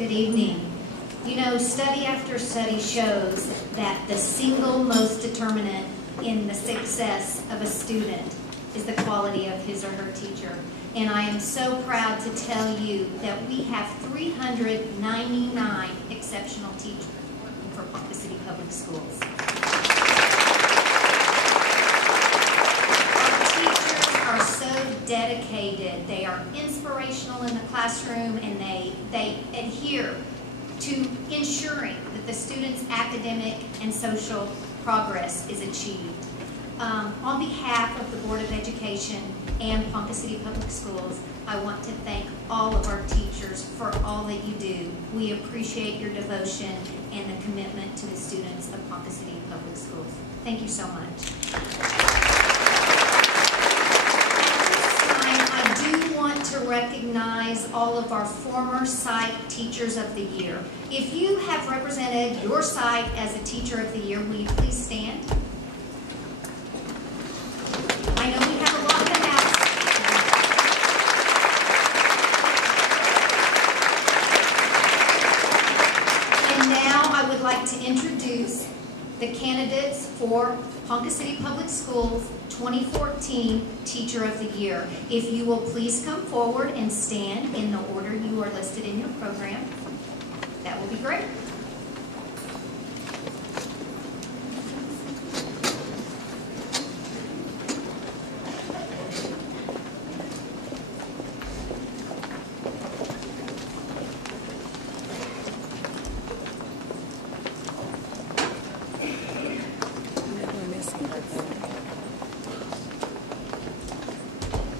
Good evening. You know, study after study shows that the single most determinant in the success of a student is the quality of his or her teacher. And I am so proud to tell you that we have 399 exceptional teachers working for Ponca City Public Schools. Our teachers are so dedicated. They are inspirational in the classroom, and they adhere to ensuring that the students' academic and social progress is achieved. On behalf of the Board of Education and Ponca City Public Schools, I want to thank all of our teachers for all that you do. We appreciate your devotion and the commitment to the students of Ponca City Public Schools. Thank you so much. I do want to recognize all of our former site Teachers of the Year. If you have represented your site as a Teacher of the Year, will you please stand? I know we have a lot of them out. And now I would like to introduce the candidates for Ponca City Public Schools 2014 Teacher of the Year. If you will please come forward and stand in the order you are listed in your program, that will be great.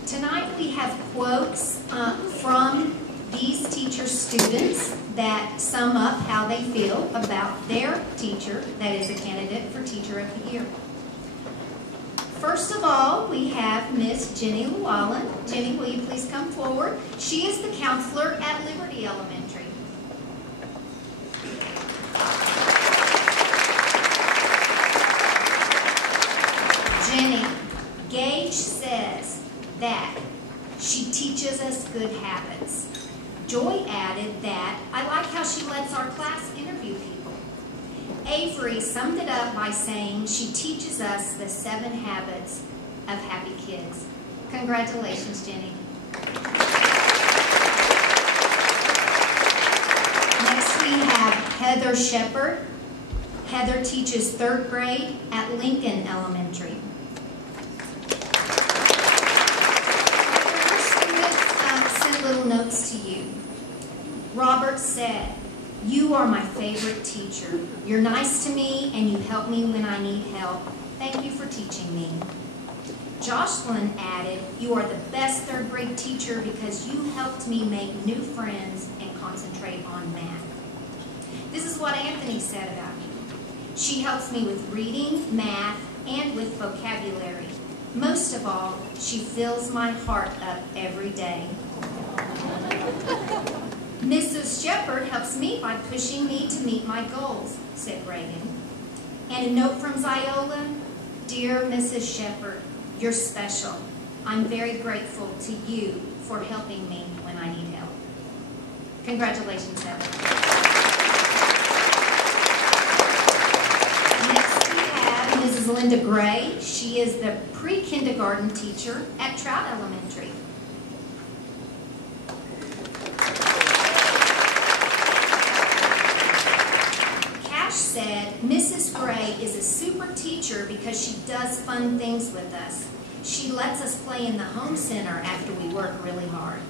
Tonight we have quotes from these teacher students that sum up how they feel about their teacher that is a candidate for Teacher of the Year. First of all, we have Miss Jenny Llewellyn. Jenny, will you please come forward? She is the counselor at Liberty Elementary. Jenny, Gage says that she teaches us good habits. Joy added that, I like how she lets our class interview people. Avery summed it up by saying she teaches us the 7 habits of happy kids. Congratulations, Jenny. Next we have Heather Shepard. Heather teaches 3rd grade at Lincoln Elementary. Little notes to you. Robert said, "You are my favorite teacher. You're nice to me and you help me when I need help. Thank you for teaching me." Jocelyn added, "You are the best 3rd grade teacher because you helped me make new friends and concentrate on math." This is what Anthony said about you. "She helps me with reading, math, and with vocabulary. Most of all, she fills my heart up every day." "Mrs. Shepard helps me by pushing me to meet my goals," said Reagan. And a note from Ziola, "Dear Mrs. Shepard, you're special. I'm very grateful to you for helping me when I need help." Congratulations, Heather. Next we have Mrs. Linda Gray. She is the pre-kindergarten teacher at Trout Elementary. Said, "Mrs. Gray is a super teacher because she does fun things with us. She lets us play in the home center after we work really hard."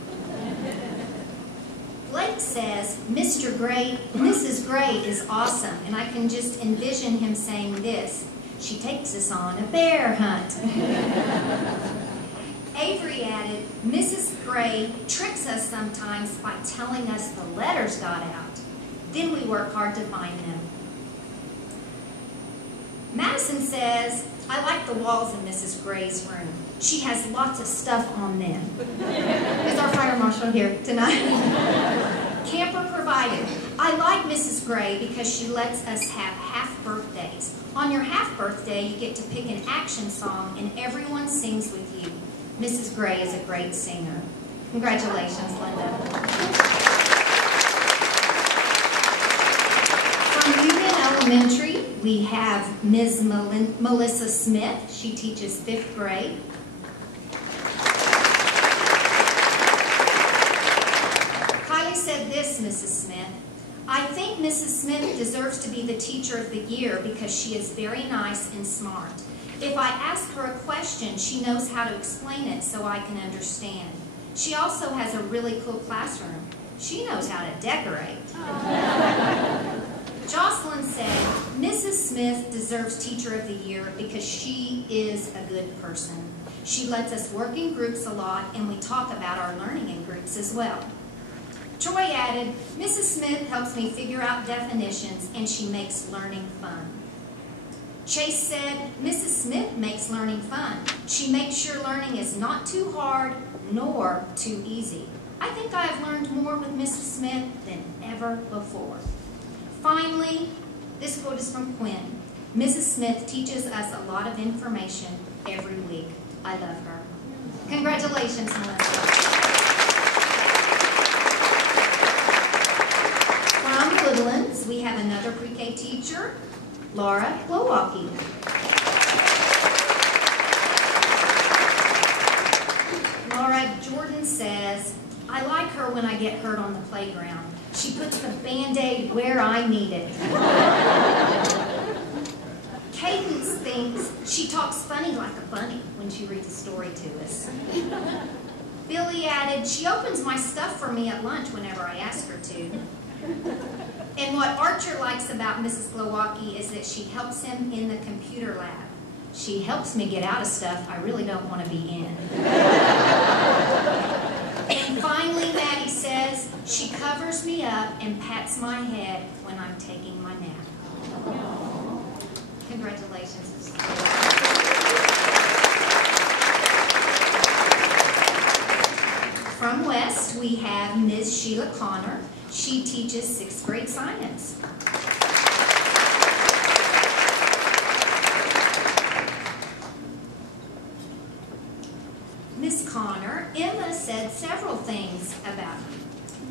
Blake says, Mrs. Gray is awesome, and I can just envision him saying this, "She takes us on a bear hunt." Avery added, "Mrs. Gray tricks us sometimes by telling us the letters got out. Then we work hard to find them." Madison says, "I like the walls in Mrs. Gray's room. She has lots of stuff on them." Is our fire marshal here tonight? Camper provided, "I like Mrs. Gray because she lets us have half birthdays. On your half birthday, you get to pick an action song and everyone sings with you. Mrs. Gray is a great singer." Congratulations, Linda. Elementary, we have Ms. Melissa Smith. She teaches 5th grade. Kylie said this, Mrs. Smith, "I think Mrs. Smith deserves to be the teacher of the year because she is very nice and smart. If I ask her a question, she knows how to explain it so I can understand. She also has a really cool classroom. She knows how to decorate." Jocelyn said, "Mrs. Smith deserves Teacher of the Year because she is a good person. She lets us work in groups a lot, and we talk about our learning in groups as well." Troy added, "Mrs. Smith helps me figure out definitions, and she makes learning fun." Chase said, "Mrs. Smith makes learning fun. She makes sure learning is not too hard nor too easy. I think I have learned more with Mrs. Smith than ever before." Finally, this quote is from Quinn. "Mrs. Smith teaches us a lot of information every week. I love her." Congratulations, Melissa. From Woodlands, we have another pre-K teacher, Laura Glowacki. Laura, Jordan says, "I like her when I get hurt on the playground. She puts the Band-Aid where I need it." Cadence thinks she talks funny like a bunny when she reads a story to us. Billy added, "She opens my stuff for me at lunch whenever I ask her to." And what Archer likes about Mrs. Glowacki is that she helps him in the computer lab. "She helps me get out of stuff I really don't want to be in." And finally, Maddie says, "She covers me up and pats my head when I'm taking my nap." Congratulations. From West, we have Ms. Sheila Connor. She teaches 6th grade science. Ms. Connor, Emma said several things about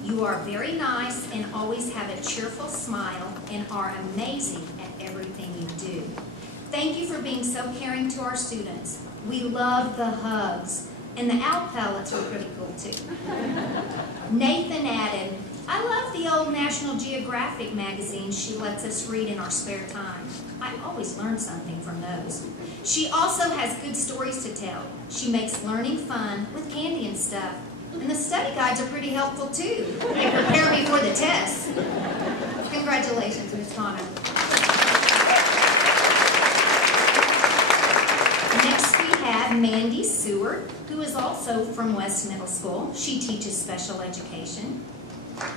you. "You are very nice and always have a cheerful smile and are amazing at everything you do. Thank you for being so caring to our students. We love the hugs, and the owl pellets were pretty cool too." Nathan added, "I love the old National Geographic magazines she lets us read in our spare time. I always learn something from those. She also has good stories to tell. She makes learning fun with candy and stuff. And the study guides are pretty helpful too. They prepare me for the tests." Congratulations, Ms. Connor. Next we have Mandy Seward, who is also from West Middle School. She teaches special education. This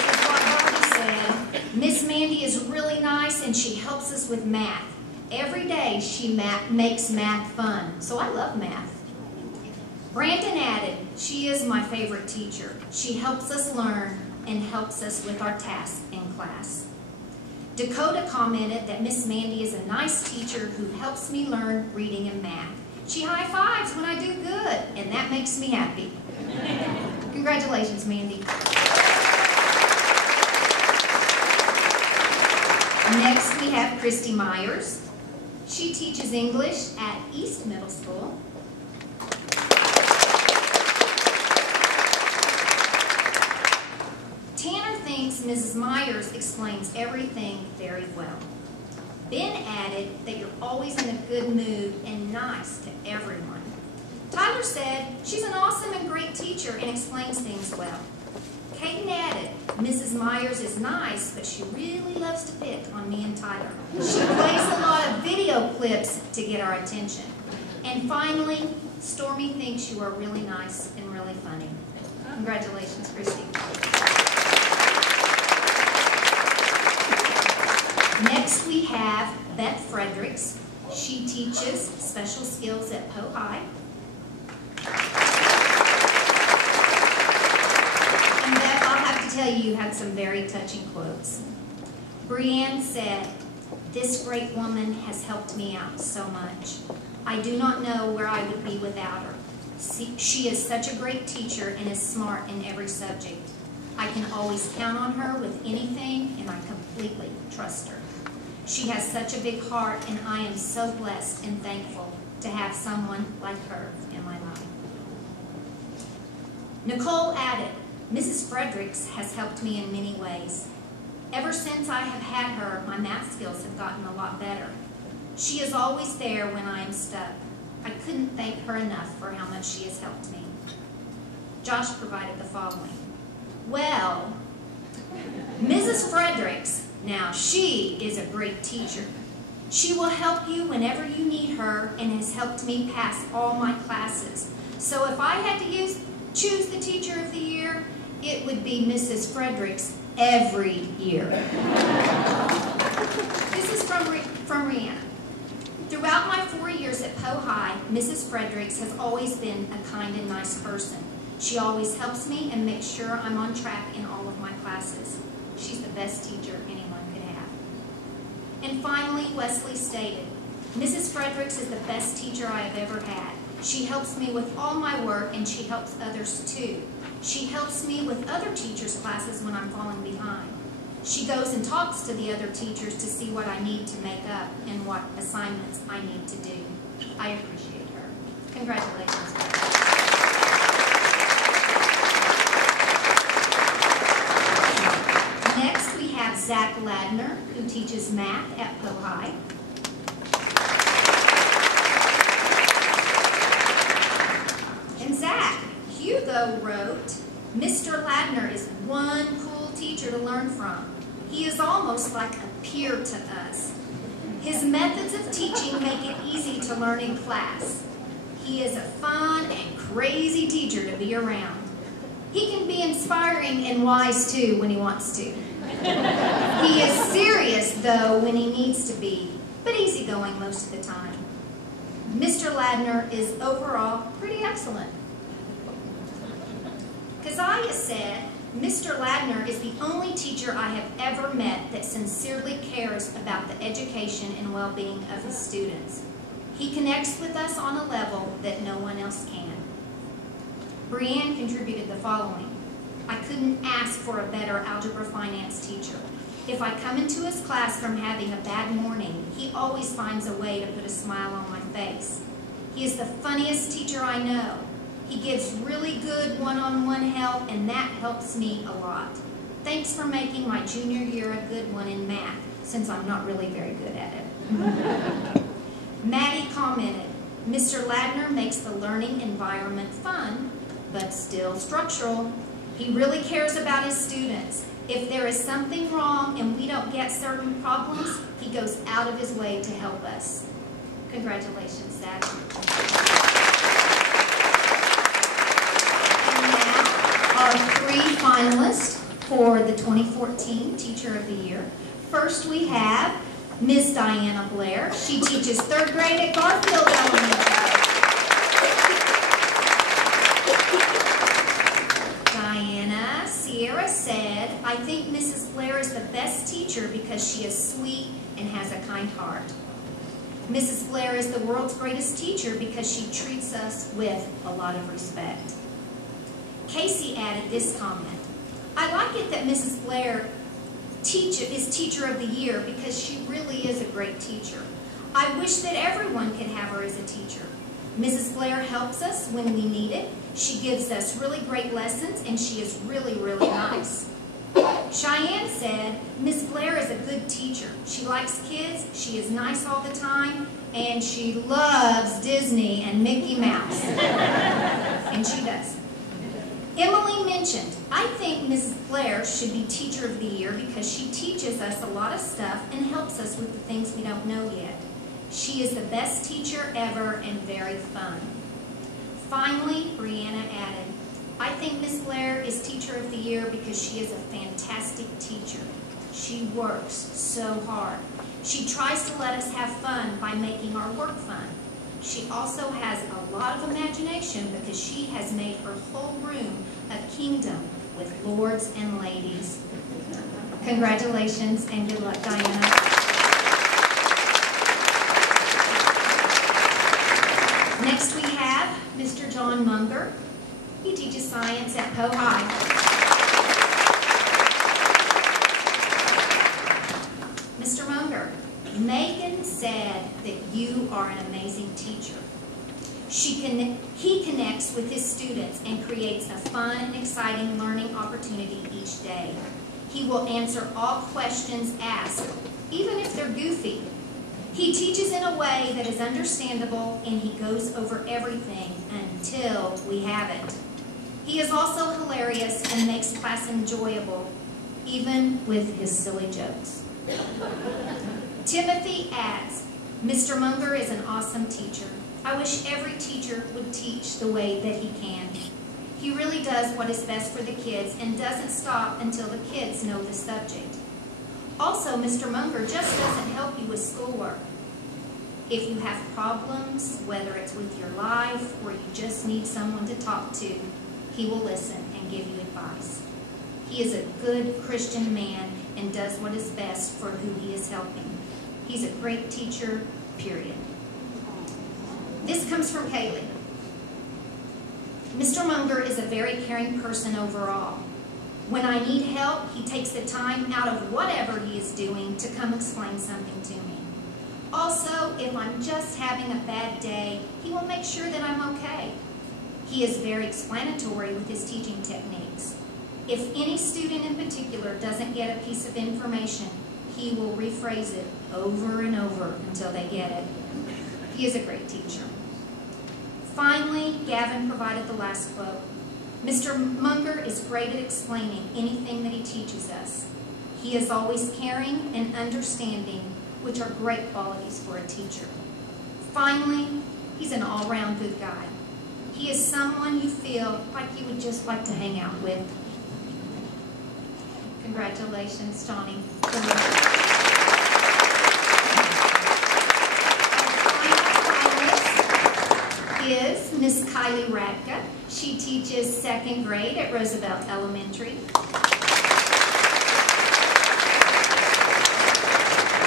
is what Barbie said. "Miss Mandy is really nice and she helps us with math. Every day she makes math fun, so I love math." Brandon added, "She is my favorite teacher. She helps us learn and helps us with our tasks in class." Dakota commented that Miss Mandy is a nice teacher who helps me learn reading and math. "She high-fives when I do good, and that makes me happy." Congratulations, Mandy. Next, we have Christy Myers. She teaches English at East Middle School. Tanner thinks Mrs. Myers explains everything very well. Ben added that you're always in a good mood and nice to everyone. Tyler said, "She's an awesome and great teacher and explains things well." Caden added, "Mrs. Myers is nice, but she really loves to pick on me and Tyler. She plays a lot of video clips to get our attention." And finally, Stormy thinks you are really nice and really funny. Congratulations, Christy. Next we have Beth Fredericks. She teaches special skills at Poe High. And Beth, I'll have to tell you, you had some very touching quotes. Brianne said, "This great woman has helped me out so much. I do not know where I would be without her. She is such a great teacher and is smart in every subject. I can always count on her with anything, and I completely trust her. She has such a big heart, and I am so blessed and thankful to have someone like her in my life. Nicole added, Mrs. Fredericks has helped me in many ways. Ever since I have had her, my math skills have gotten a lot better. She is always there when I am stuck. I couldn't thank her enough for how much she has helped me. Josh provided the following. Well, Mrs. Fredericks, now she is a great teacher. She will help you whenever you need her and has helped me pass all my classes. So if I had to choose the teacher of the year, it would be Mrs. Fredericks every year. This is from Rihanna. Throughout my 4 years at Poe High, Mrs. Fredericks has always been a kind and nice person. She always helps me and makes sure I'm on track in all of my classes. She's the best teacher anyone could have. And finally, Wesley stated, Mrs. Fredericks is the best teacher I have ever had. She helps me with all my work, and she helps others too. She helps me with other teachers' classes when I'm falling behind. She goes and talks to the other teachers to see what I need to make up and what assignments I need to do. I appreciate her. Congratulations. Next, we have Zach Ladner, who teaches math at Poe High. And Zach, Hugo wrote, Mr. Ladner is one cool teacher to learn from. He is almost like a peer to us. His methods of teaching make it easy to learn in class. He is a fun and crazy teacher to be around. He can be inspiring and wise too when he wants to. He is serious though when he needs to be, but easygoing most of the time. Mr. Ladner is overall pretty excellent. Keziah said, Mr. Ladner is the only teacher I have ever met that sincerely cares about the education and well-being of his students. He connects with us on a level that no one else can. Brianne contributed the following. I couldn't ask for a better algebra finance teacher. If I come into his class from having a bad morning, he always finds a way to put a smile on my face. He is the funniest teacher I know. He gives really good one-on-one help, and that helps me a lot. Thanks for making my junior year a good one in math, since I'm not really very good at it. Maddie commented, Mr. Ladner makes the learning environment fun, but still structural. He really cares about his students. If there is something wrong and we don't get certain problems, he goes out of his way to help us. Congratulations, Zach. Our three finalists for the 2014 Teacher of the Year. First we have Ms. Diana Blair. She teaches 3rd grade at Garfield Elementary. Diana Sierra said, I think Mrs. Blair is the best teacher because she is sweet and has a kind heart. Mrs. Blair is the world's greatest teacher because she treats us with a lot of respect. Casey added this comment. I like it that Mrs. Blair is Teacher of the Year because she really is a great teacher. I wish that everyone could have her as a teacher. Mrs. Blair helps us when we need it. She gives us really great lessons, and she is really, really nice. Cheyenne said, Miss Blair is a good teacher. She likes kids, she is nice all the time, and she loves Disney and Mickey Mouse. And she does. Emily mentioned, I think Mrs. Blair should be Teacher of the Year because she teaches us a lot of stuff and helps us with the things we don't know yet. She is the best teacher ever and very fun. Finally, Brianna added, I think Miss Blair is Teacher of the Year because she is a fantastic teacher. She works so hard. She tries to let us have fun by making our work fun. She also has a lot of imagination because she has made her whole room a kingdom with lords and ladies. Congratulations and good luck, Diana. Next we have Mr. John Munger. He teaches science at Poe High. You are an amazing teacher. He connects with his students and creates a fun and exciting learning opportunity each day. He will answer all questions asked, even if they're goofy. He teaches in a way that is understandable, and he goes over everything until we have it. He is also hilarious and makes class enjoyable, even with his silly jokes. Timothy adds, Mr. Munger is an awesome teacher. I wish every teacher would teach the way that he can. He really does what is best for the kids and doesn't stop until the kids know the subject. Also, Mr. Munger just doesn't help you with schoolwork. If you have problems, whether it's with your life or you just need someone to talk to, he will listen and give you advice. He is a good Christian man and does what is best for who he is helping. He's a great teacher, period. This comes from Kaylee. Mr. Munger is a very caring person overall. When I need help, he takes the time out of whatever he is doing to come explain something to me. Also, if I'm just having a bad day, he will make sure that I'm okay. He is very explanatory with his teaching techniques. If any student in particular doesn't get a piece of information, he will rephrase it over and over until they get it. He is a great teacher. Finally, Gavin provided the last quote. Mr. Munger is great at explaining anything that he teaches us. He is always caring and understanding, which are great qualities for a teacher. Finally, he's an all-round good guy. He is someone you feel like you would just like to hang out with. Congratulations, Johnny. Is Miss Kylie Radka. She teaches second grade at Roosevelt Elementary.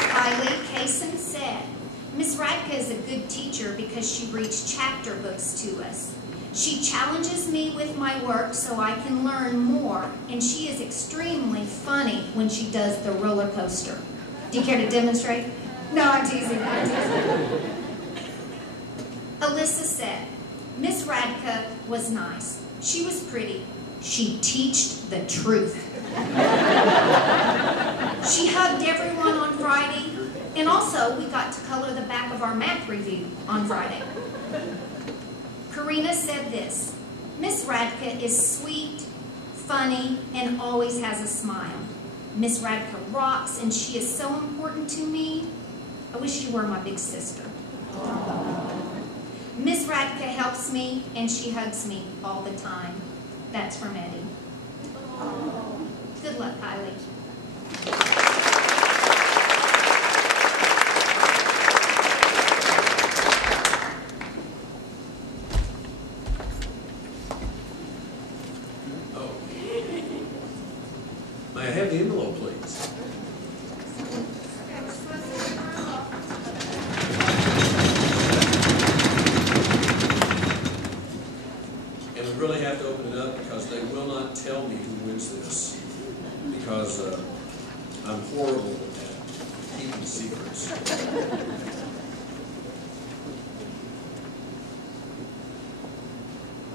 Kylie Kaysen said, Miss Radka is a good teacher because she reads chapter books to us. She challenges me with my work so I can learn more, and she is extremely funny when she does the roller coaster. Do you care to demonstrate? No, I'm teasing. Alyssa said, Miss Radka was nice. She was pretty. She teached the truth. She hugged everyone on Friday, and also we got to color the back of our math review on Friday. Karina said this, Miss Radka is sweet, funny, and always has a smile. Miss Radka rocks, and she is so important to me. I wish she were my big sister. Miss Radka helps me, and she hugs me all the time. That's from Eddie. Good luck, Kylie. May I have the envelope, please? And we really have to open it up because they will not tell me who wins this because I'm horrible at keeping secrets.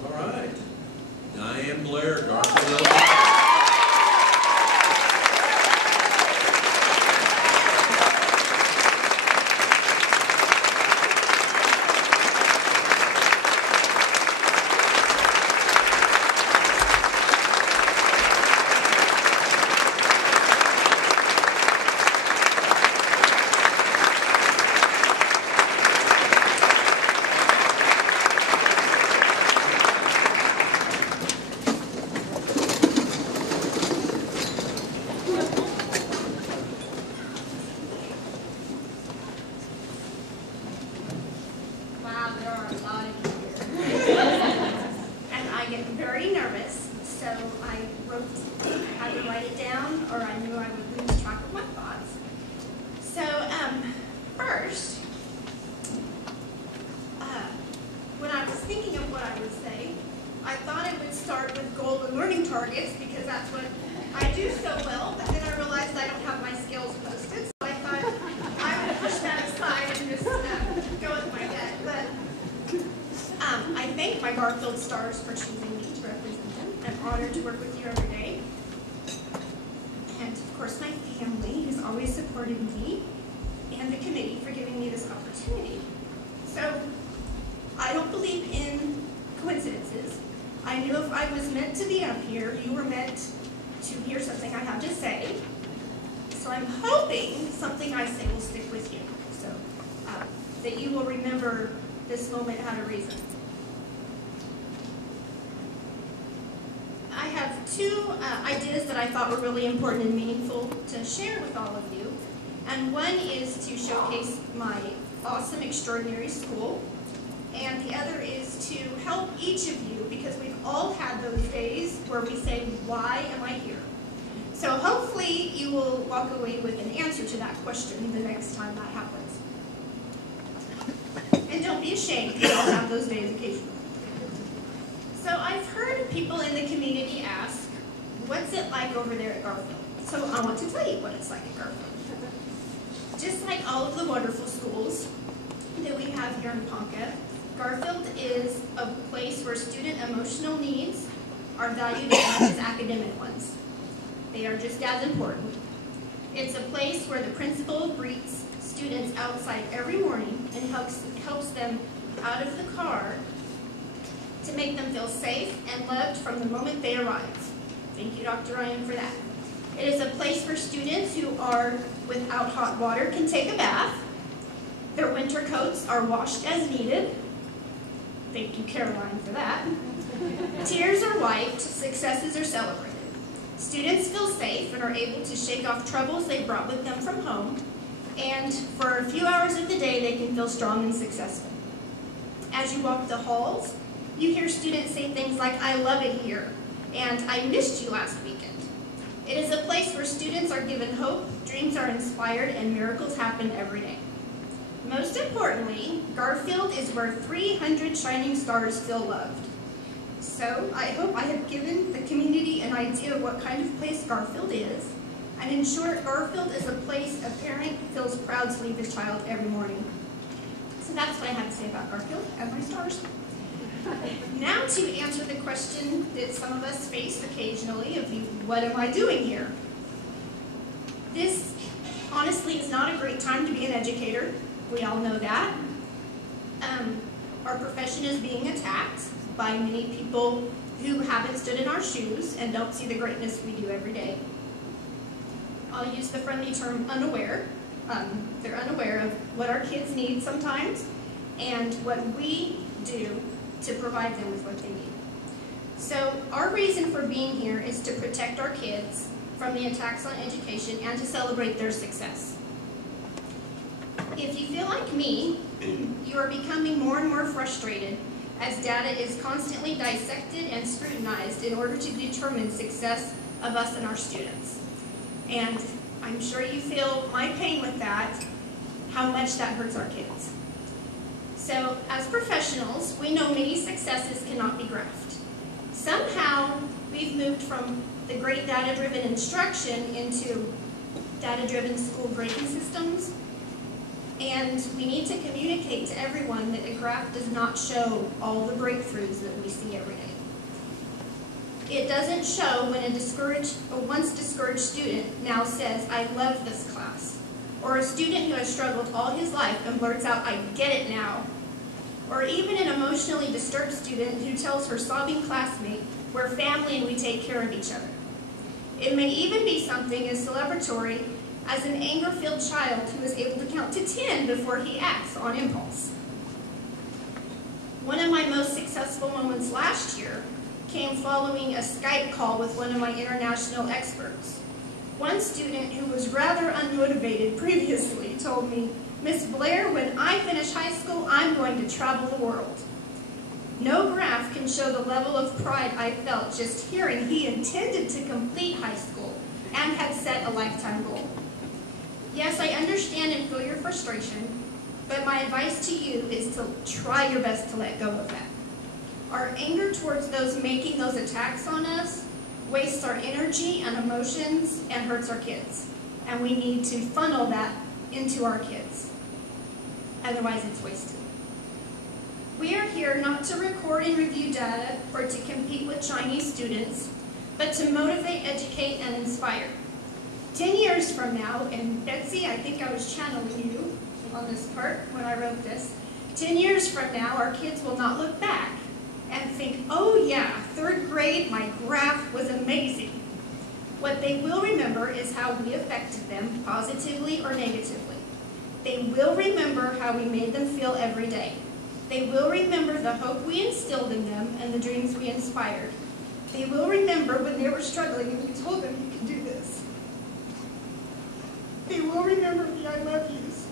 All right. Diane Blair, Garfield. Just Stars for choosing me to represent them. I'm honored to work with you every day. And of course my family, who's always supported me, and the committee for giving me this opportunity. So, I don't believe in coincidences. I knew if I was meant to be up here, you were meant to hear something I have to say. So I'm hoping something I say will stick with you. So that you will remember this moment had a reason. I have two ideas that I thought were really important and meaningful to share with all of you. And one is to showcase my awesome, extraordinary school. And the other is to help each of you, because we've all had those days where we say, why am I here? So hopefully you will walk away with an answer to that question the next time that happens. And don't be ashamed, we all have those days occasionally. So I've heard people in the community ask, what's it like over there at Garfield? So I want to tell you what it's like at Garfield. Just like all of the wonderful schools that we have here in Ponca, Garfield is a place where student emotional needs are valued as much as academic ones. They are just as important. It's a place where the principal greets students outside every morning and helps them out of the car to make them feel safe and loved from the moment they arrive. Thank you, Dr. Ryan, for that. It is a place where students who are without hot water can take a bath. Their winter coats are washed as needed. Thank you, Caroline, for that. Tears are wiped, successes are celebrated. Students feel safe and are able to shake off troubles they brought with them from home, and for a few hours of the day they can feel strong and successful. As you walk the halls, you hear students say things like, I love it here, and I missed you last weekend. It is a place where students are given hope, dreams are inspired, and miracles happen every day. Most importantly, Garfield is where 300 shining stars feel loved. So I hope I have given the community an idea of what kind of place Garfield is. And in short, Garfield is a place a parent feels proud to leave his child every morning. So that's what I have to say about Garfield and my stars. Now to answer the question that some of us face occasionally of what am I doing here? This honestly is not a great time to be an educator. We all know that. Our profession is being attacked by many people who haven't stood in our shoes and don't see the greatness we do every day. I'll use the friendly term unaware. They're unaware of what our kids need sometimes and what we do to provide them with what they need. So our reason for being here is to protect our kids from the attacks on education and to celebrate their success. If you feel like me, you are becoming more and more frustrated as data is constantly dissected and scrutinized in order to determine success of us and our students. And I'm sure you feel my pain with that, how much that hurts our kids. So as professionals, we know many successes cannot be graphed. Somehow, we've moved from the great data-driven instruction into data-driven school grading systems. And we need to communicate to everyone that a graph does not show all the breakthroughs that we see every day. It doesn't show when a once discouraged student now says, I love this class. Or a student who has struggled all his life and blurts out, I get it now. Or even an emotionally disturbed student who tells her sobbing classmate, we're family and we take care of each other. It may even be something as celebratory as an anger-filled child who is able to count to 10 before he acts on impulse. One of my most successful moments last year came following a Skype call with one of my international experts. One student who was rather unmotivated previously told me, Miss Blair, when I finish high school, I'm going to travel the world. No graph can show the level of pride I felt just hearing he intended to complete high school and had set a lifetime goal. Yes, I understand and feel your frustration, but my advice to you is to try your best to let go of that. Our anger towards those making those attacks on us wastes our energy and emotions and hurts our kids. And we need to funnel that into our kids. Otherwise, it's wasted. We are here not to record and review data or to compete with Chinese students, but to motivate, educate, and inspire. 10 years from now, and Betsy, I think I was channeling you on this part when I wrote this. 10 years from now, our kids will not look back and think, oh yeah, 3rd grade, my graph was amazing. What they will remember is how we affected them, positively or negatively. They will remember how we made them feel every day. They will remember the hope we instilled in them and the dreams we inspired. They will remember when they were struggling and we told them, you can do this. They will remember the I love yous.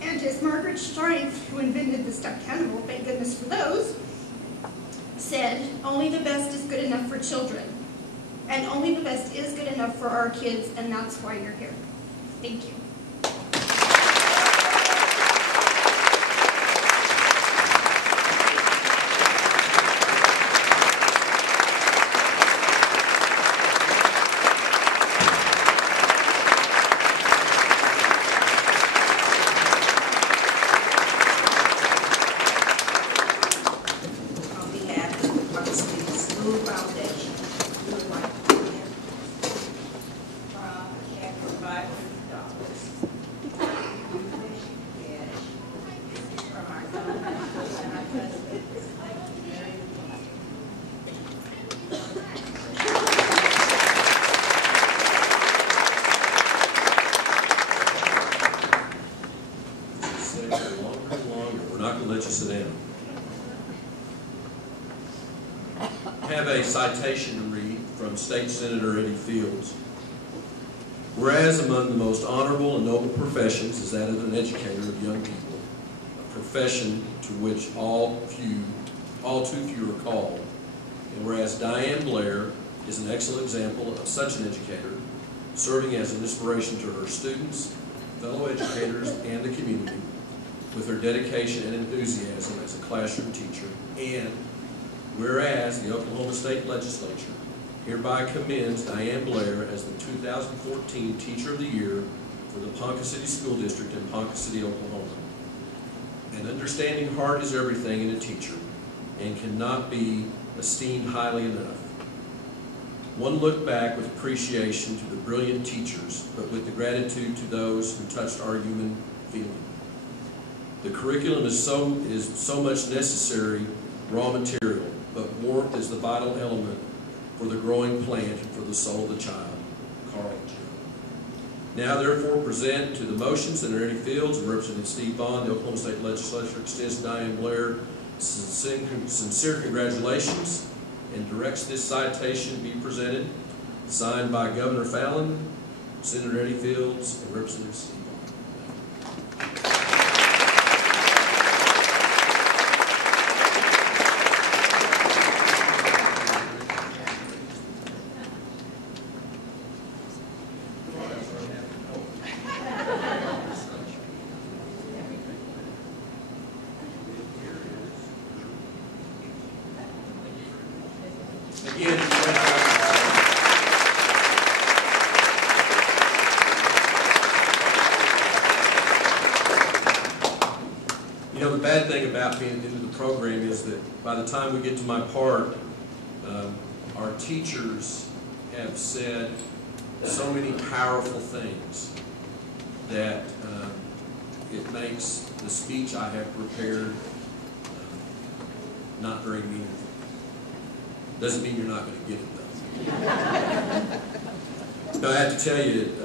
And as Margaret Strife, who invented the stuffed animal, thank goodness for those, said, only the best is good enough for children. And only the best is good enough for our kids, and that's why you're here. Thank you. Citation to read from State Senator Eddie Fields. Whereas among the most honorable and noble professions is that of an educator of young people, a profession to which all too few are called, and whereas Diane Blair is an excellent example of such an educator, serving as an inspiration to her students, fellow educators, and the community, with her dedication and enthusiasm as a classroom teacher, and whereas the Oklahoma State Legislature hereby commends Diane Blair as the 2014 Teacher of the Year for the Ponca City School District in Ponca City, Oklahoma. An understanding heart is everything in a teacher and cannot be esteemed highly enough. One look back with appreciation to the brilliant teachers, but with the gratitude to those who touched our human feeling. The curriculum is so much necessary raw material, but warmth is the vital element for the growing plant and for the soul of the child. Carl J. Now therefore present to the motions Senator Eddie Fields and Representative Steve Bond. The Oklahoma State Legislature extends to Diane Blair sincere congratulations and directs this citation to be presented, signed by Governor Fallon, Senator Eddie Fields, and Representative Steve Bond. You know, the bad thing about being into the program is that by the time we get to my part, our teachers have said so many powerful things that it makes the speech I have prepared not very meaningful. Doesn't mean you're not going to get it, though. No, I have to tell you,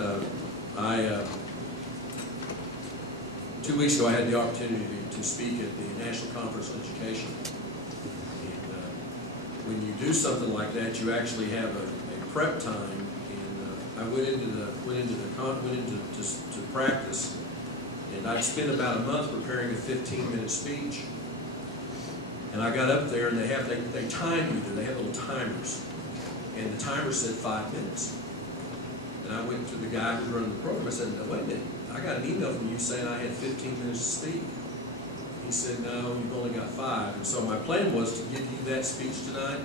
2 weeks ago I had the opportunity to speak at the National Conference on Education. And when you do something like that, you actually have a prep time. And I went into practice, and I'd spent about a month preparing a 15-minute speech. And I got up there, and they time you there. They have little timers, and the timer said 5 minutes. And I went to the guy who's running the program. I said, "No, wait a minute. I got an email from you saying I had 15 minutes to speak." He said, "No, you've only got 5." And so my plan was to give you that speech tonight,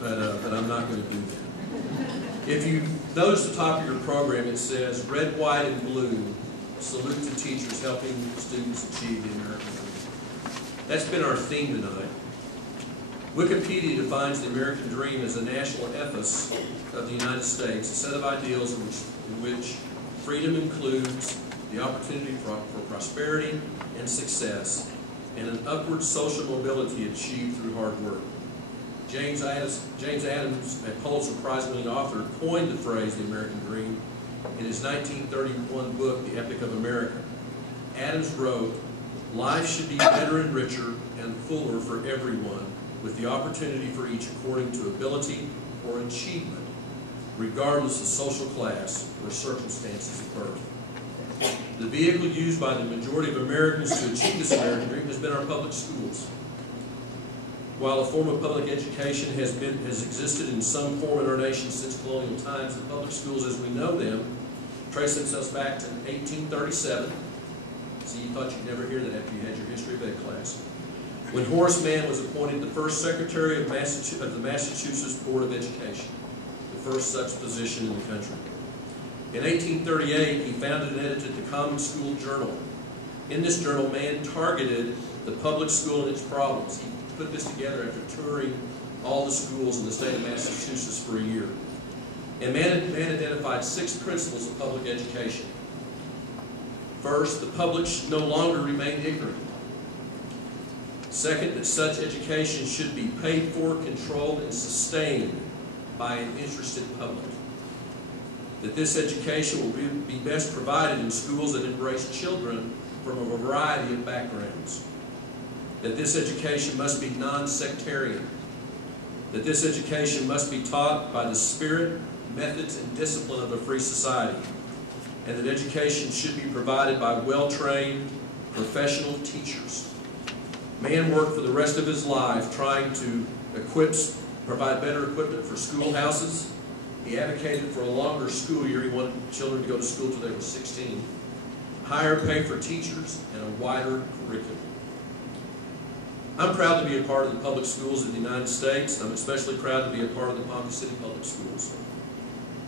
but I'm not going to do that. If you notice the top of your program, it says, "Red, white, and blue, salute to teachers helping students achieve the American dream." That's been our theme tonight. Wikipedia defines the American dream as a national ethos of the United States, a set of ideals in which freedom includes the opportunity for prosperity and success, and an upward social mobility achieved through hard work. James Adams, a Pulitzer Prize-winning author, coined the phrase the American dream in his 1931 book, The Epic of America. Adams wrote, "Life should be better and richer and fuller for everyone, with the opportunity for each according to ability or achievement, regardless of social class or circumstances of birth." The vehicle used by the majority of Americans to achieve this American dream has been our public schools. While a form of public education has existed in some form in our nation since colonial times, the public schools as we know them trace themselves back to 1837. See, you thought you'd never hear that after you had your history of ed class. When Horace Mann was appointed the first secretary of the Massachusetts Board of Education, the first such position in the country. In 1838, he founded and edited the Common School Journal. In this journal, Mann targeted the public school and its problems. He put this together after touring all the schools in the state of Massachusetts for a year. And Mann identified 6 principles of public education. First, the public should no longer remain ignorant. Second, that such education should be paid for, controlled, and sustained by an interested public. That this education will be best provided in schools that embrace children from a variety of backgrounds. That this education must be non-sectarian. That this education must be taught by the spirit, methods, and discipline of a free society. And that education should be provided by well-trained, professional teachers. Mann worked for the rest of his life trying to provide better equipment for schoolhouses. He advocated for a longer school year. He wanted children to go to school until they were 16. Higher pay for teachers and a wider curriculum. I'm proud to be a part of the public schools in the United States. I'm especially proud to be a part of the Ponca City Public Schools.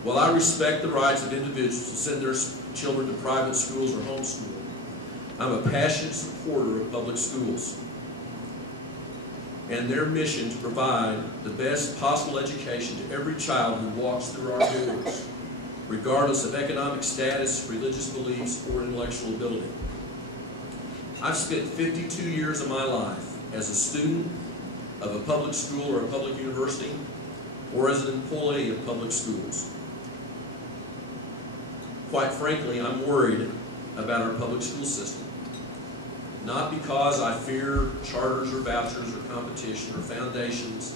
While I respect the rights of individuals to send their children to private schools or homeschool, I'm a passionate supporter of public schools and their mission to provide the best possible education to every child who walks through our doors, regardless of economic status, religious beliefs, or intellectual ability. I've spent 52 years of my life as a student of a public school or a public university, or as an employee of public schools. Quite frankly, I'm worried about our public school system. Not because I fear charters or vouchers or competition or foundations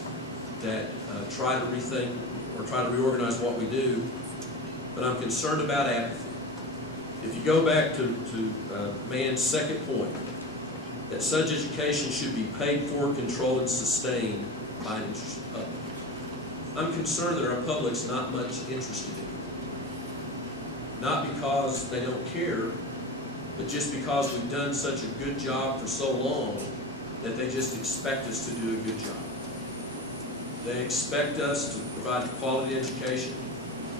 that try to rethink or try to reorganize what we do, but I'm concerned about apathy. If you go back to Mann's second point, that such education should be paid for, controlled, and sustained by an interested public. I'm concerned that our public's not much interested in it. Not because they don't care, but just because we've done such a good job for so long that they just expect us to do a good job. They expect us to provide quality education,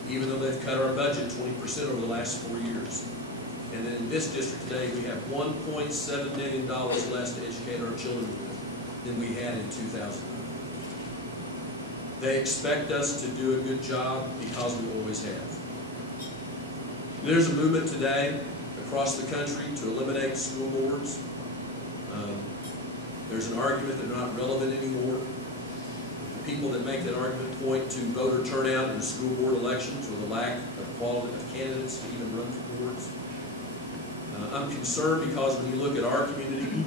even though they've cut our budget 20% over the last 4 years. And then in this district today, we have $1.7 million less to educate our children with than we had in 2009. They expect us to do a good job because we always have. There's a movement today across the country to eliminate school boards. There's an argument that they're not relevant anymore. The people that make that argument point to voter turnout in school board elections or the lack of quality of candidates to even run for boards. I'm concerned because when you look at our community,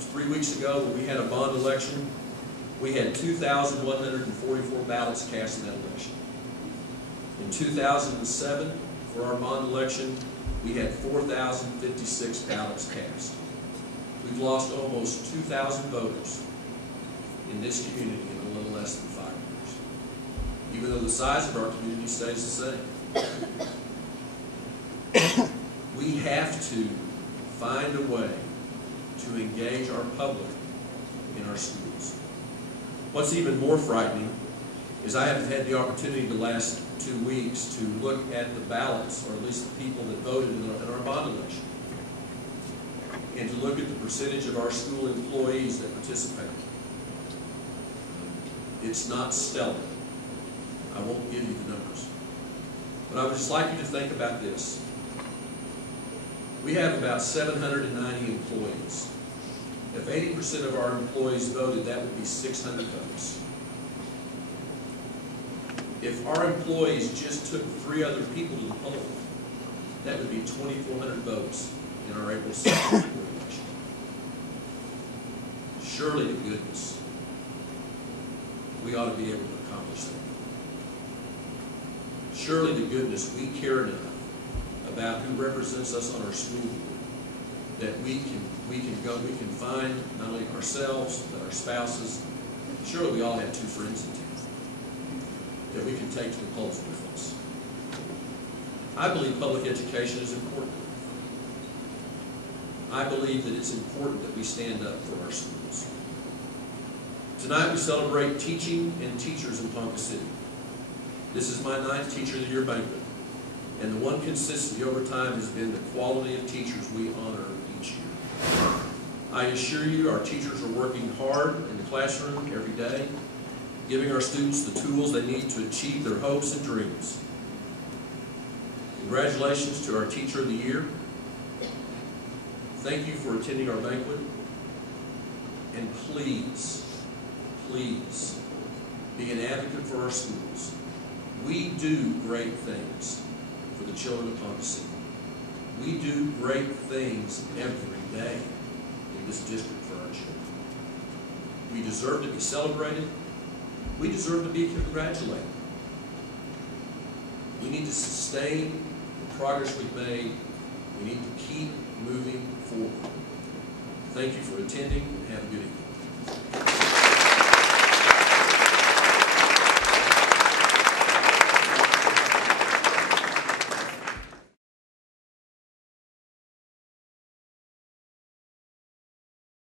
3 weeks ago when we had a bond election, we had 2,144 ballots cast in that election. In 2007, for our bond election, we had 4,056 ballots cast. We've lost almost 2,000 voters in this community in a little less than 5 years, even though the size of our community stays the same. We have to find a way to engage our public in our schools. What's even more frightening is I have had the opportunity the last 2 weeks to look at the ballots, or at least the people that voted in our bond election. and to look at the percentage of our school employees that participate. It's not stellar. I won't give you the numbers. But I would just like you to think about this. We have about 790 employees. If 80% of our employees voted, that would be 600 votes. If our employees just took 3 other people to the poll, that would be 2,400 votes in our April 2nd election. Surely to goodness, we ought to be able to accomplish that. Surely to goodness, we care enough about who represents us on our school board that we can find not only ourselves but our spouses. Surely we all have 2 friends in town that we can take to the polls with us. I believe public education is important. I believe that it's important that we stand up for our schools. Tonight we celebrate teaching and teachers in Ponca City. This is my 9th Teacher of the Year banquet, and the one consistency over time has been the quality of teachers we honor each year. I assure you our teachers are working hard in the classroom every day, giving our students the tools they need to achieve their hopes and dreams. Congratulations to our Teacher of the Year. Thank you for attending our banquet. And please, please, be an advocate for our schools. We do great things for the children of Ponca City. We do great things every day in this district for our children. We deserve to be celebrated. We deserve to be congratulated. We need to sustain the progress we've made. We need to keep moving forward. Thank you for attending, and have a good evening.